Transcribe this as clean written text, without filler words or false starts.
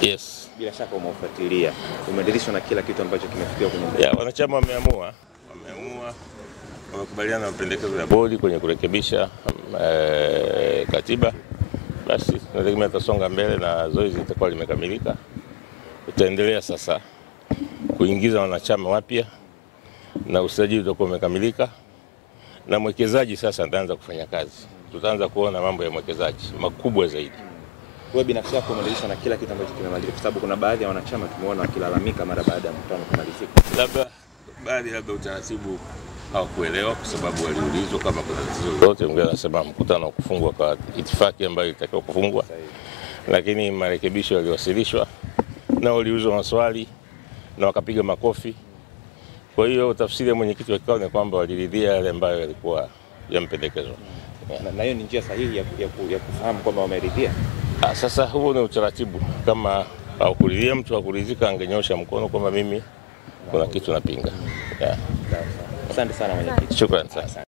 Yes. Bila shaka umefuatilia. Umeridhishwa na kila kitu ambacho kimefikiwa kwenye Wanachama wameamua wamekubaliana na mapendekezo ya bodi kwenye kurekebisha katiba. Basi tunategemea tutasonga mbele na zoezi litakuwa limekamilika. Tutaendelea sasa kuingiza wanachama wapya na usajili utakuwa umekamilika, na mwekezaji sasa ataanza kufanya kazi. Tutaanza kuona mambo ya mwekezaji makubwa zaidi. Wewe binafsi yako umeridhishwa na kila kitu ambacho kimemalizika, kwa sababu kuna baadhi ya wanachama tumeona wakilalamika mara baada ya mkutano kumalizika. Labda utaratibu hawakuelewa, kwa sababu waliulizwa kama kuna tatizo lolote. Mgeni anasema mkutano kufungwa kwa itifaki ambayo ilitakiwa kufungwa, lakini marekebisho yaliwasilishwa na waliulizwa maswali na wakapiga makofi. Kwa hiyo tafsiri ya mwenyekiti wa kikao ni kwamba waliridhia yale ambayo yalikuwa yampendekezwa. Na hiyo ni njia sahihi ya kufahamu kwamba wameridhia. Sasa huo ni utaratibu. Kama hakuridhia mtu hakuridhika, angenyosha mkono kwamba mimi kuna kitu napinga. Asante sana mwenyekiti. Shukrani sana.